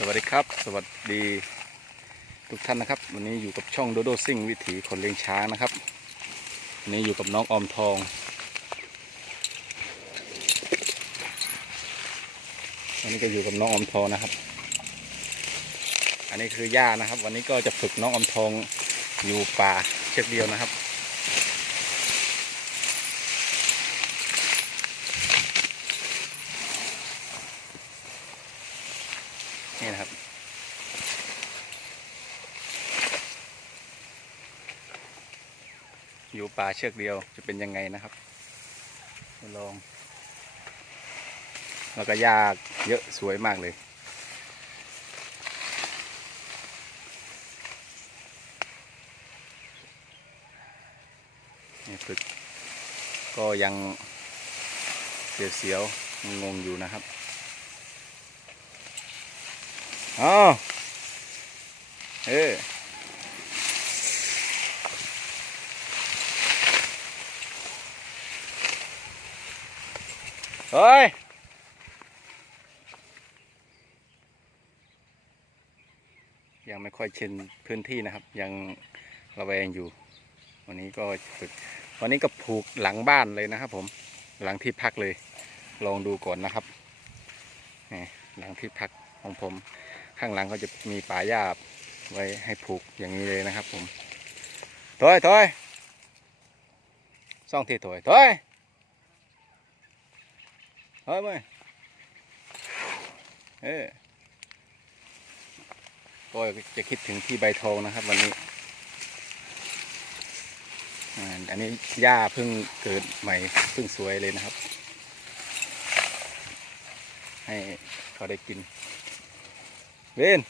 สวัสดีครับ สวัสดีทุกท่านนะครับ วันนี้อยู่กับช่องโดโดซิ่งวิถีคนเลี้ยงช้างนะครับวันนี้อยู่กับน้องออมทองวันนี้ก็อยู่กับน้องออมทองนะครับ อันนี้คือย่านะครับ วันนี้ก็จะฝึกน้องออมทองอยู่ป่าเชือกเดียวนะครับ นี่นะครับ อยู่ป่าเชือกเดียวจะเป็นยังไงนะครับลอง แล้วก็ยากเยอะสวยมากเลย นี่ฝึกก็ยังเสียวๆงงอยู่นะครับอ๋อเออ เฮ้ยยังไม่ค่อยชินพื้นที่นะครับ ยังระแวงอยู่ วันนี้ก็ฝึกวันนี้ก็ผูกหลังบ้านเลยนะครับ ผมหลังที่พักเลย ลองดูก่อนนะครับหลังที่พักของผม ข้างหลังก็จะมีป่าหญ้าไว้ให้ผูกอย่างนี้เลยนะครับ ผมถอยถอยซ่องทีถอยถอย ฮ้ยมึงเออก็จะคิดถึงที่ใบทองนะครับ วันนี้ อันนี้หญ้าเพิ่งเกิดใหม่เพิ่งสวยเลยนะครับ ให้เขาได้กิน เวน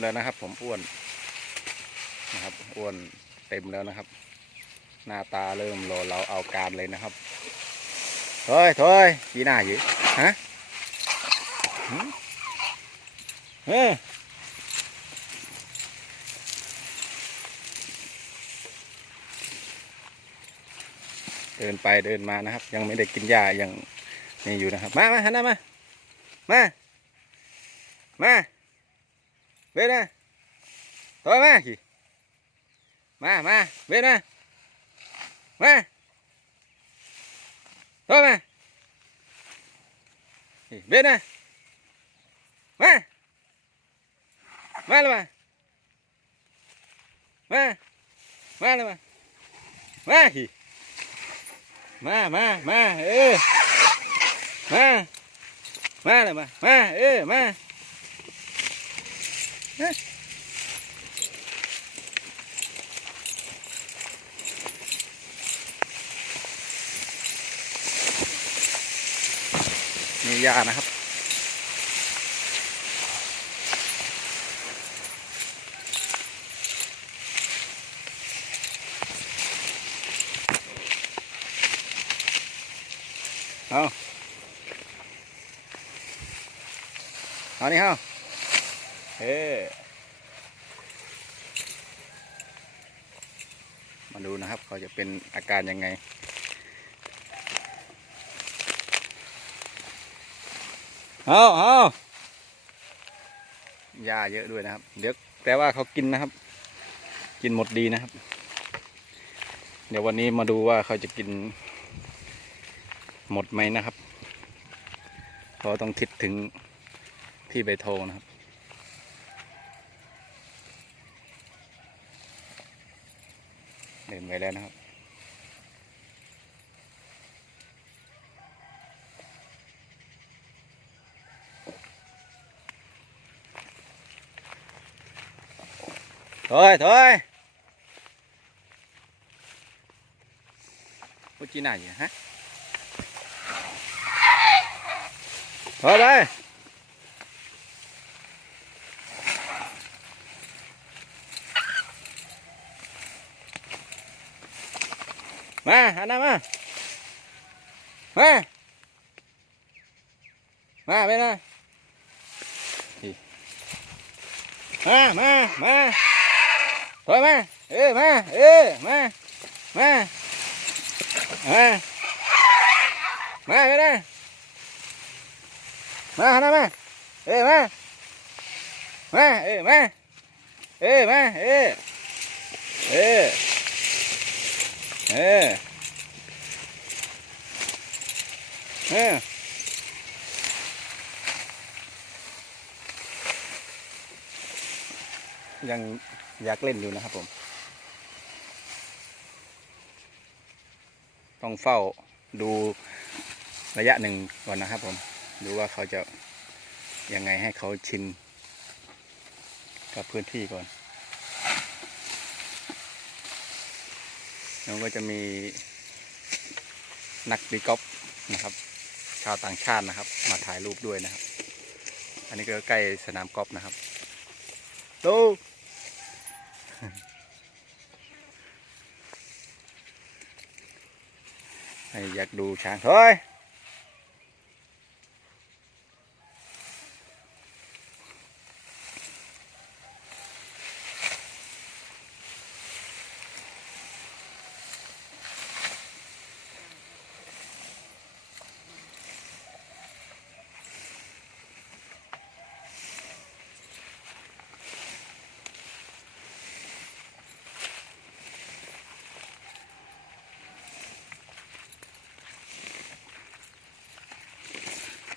วนแล้วนะครับ ผมอ้วนนะครับอ้วนเต็มแล้วนะครับ หน้าตาเริ่มรอเราเอาการเลยนะครับเฮ้ยเฮ้ยกีหน้าอยู่ฮะเฮ้ยเดินไปเดินมานะครับ ยังไม่ได้กินหญ้ายังนี่อยู่นะครับ มามาหันหน้ามา มา มา เว้นนะตัวมาขี่มามาเว้นนะมาตัวมาขี่เว้นนะมามาเลย มามามาเลยมามาขี่มามามาเออมามาเลยมามาเออมาเอ้ยนี่ยานะครับ เอาเอานี่เอา เฮ้มาดูนะครับ เขาจะเป็นอาการยังไง เอาเอาหญ้าเยอะด้วยนะครับ เดี๋ยวแต่ว่าเขากินนะครับ กินหมดดีนะครับ เดี๋ยววันนี้มาดูว่าเขาจะกินหมดไหมนะครับ เพราะต้องคิดถึงพี่ใบโทนะครับ เดินไปแล้วนะครับถอยถอยพูดจี น่าอยู่ฮะ Thôi đây. Mà, anh Nam à. Mà. Mà bên đây. Gì? Mà, mà, mà. ถอยมาเออมาเออมามามามาไปนะมาหาหน้ามาเออมามาเออมาเออมาเออเออ เออ เออยังอยากเล่นอยู่นะครับผม ต้องเฝ้าดูระยะหนึ่งก่อนนะครับผม ดูว่าเขาจะยังไงให้เขาชินกับพื้นที่ก่อน แล้วก็จะมีนักดีกอล์ฟนะครับ ชาวต่างชาตินะครับ มาถ่ายรูปด้วยนะครับ อันนี้ก็ใกล้สนามกอล์ฟนะครับดูให้อยากดูช้างเฮ้ย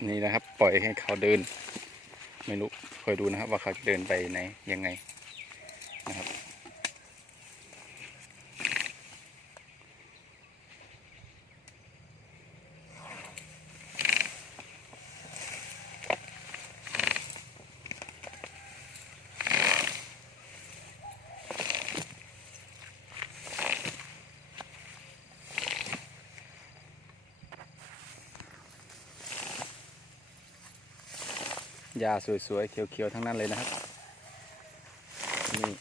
นี่นะครับ ปล่อยให้เขาเดิน ไม่รู้คอยดูนะครับ ว่าเขาจะเดินไปไหนยังไง หญ้าสวยๆเขียวๆทั้งนั้นเลยนะครับนี่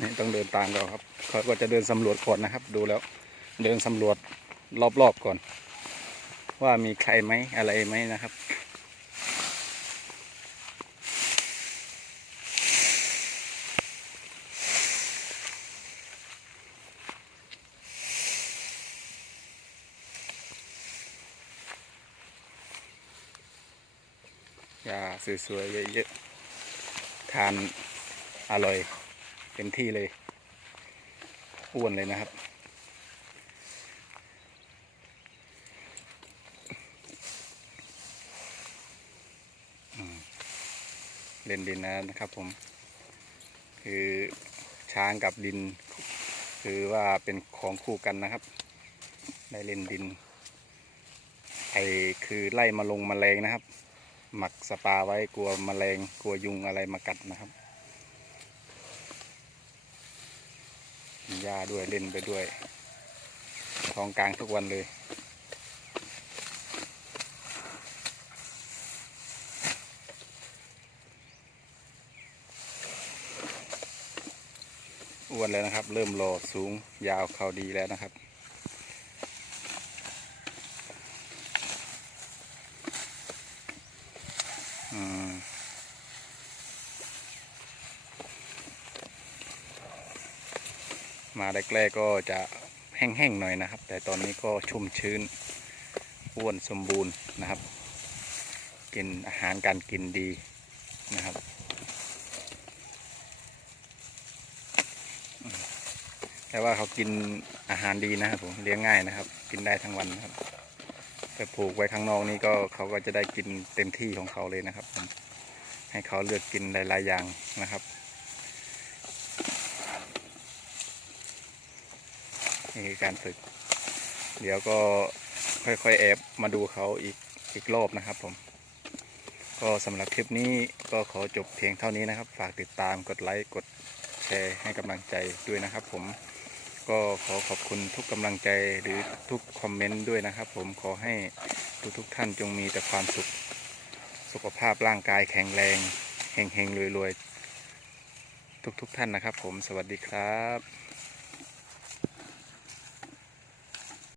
นี่ต้องเดินตามเราครับ เขาก็จะเดินสำรวจก่อนนะครับ ดูแล้ว เดินสำรวจรอบๆก่อน ว่ามีใครไหมอะไรไหมนะครับยาสวยๆเยอะๆทานอร่อย เต็มที่เลยอ้วนเลยนะครับ เล่นดินนะนะครับผม คือช้างกับดิน คือว่าเป็นของคู่กันนะครับ ได้เล่นดิน ไอคือไล่มาลงมาแมลงนะครับ หมักสปาไว้กลัวมแมลงกลัวยุงอะไรมากัดนะครับ มีหญ้าด้วยเล่นไปด้วยท้องกลางทุกวันเลยอ้วนแล้วนะครับ เริ่มรอสูงยาวเขาดีแล้วนะครับ มาแรกๆก็จะแห้งๆหน่อยนะครับ แต่ตอนนี้ก็ชุ่มชื้นอ้วนสมบูรณ์นะครับ กินอาหารการกินดีนะครับ แต่ว่าเขากินอาหารดีนะครับผมเลี้ยงง่ายนะครับ กินได้ทั้งวันนะครับแต่ผูกไว้ข้างนอกนี่ก็เขาก็จะได้กินเต็มที่ของเขาเลยนะครับ ให้เขาเลือกกินหลายๆอย่างนะครับ นี่คือการฝึก เดี๋ยวก็ค่อยๆแอบมาดูเขาอีกอีกรอบนะครับผม ก็สำหรับคลิปนี้ก็ขอจบเพียงเท่านี้นะครับ ฝากติดตามกดไลค์กดแชร์ให้กำลังใจด้วยนะครับผมก็ขอขอบคุณทุกกำลังใจหรือทุกคอมเมนต์ด้วยนะครับ ผมขอให้ทุกทุกท่านจงมีแต่ความสุข สุขภาพร่างกายแข็งแรงเฮงๆรวยๆ ทุกๆท่านนะครับ ผมสวัสดีครับ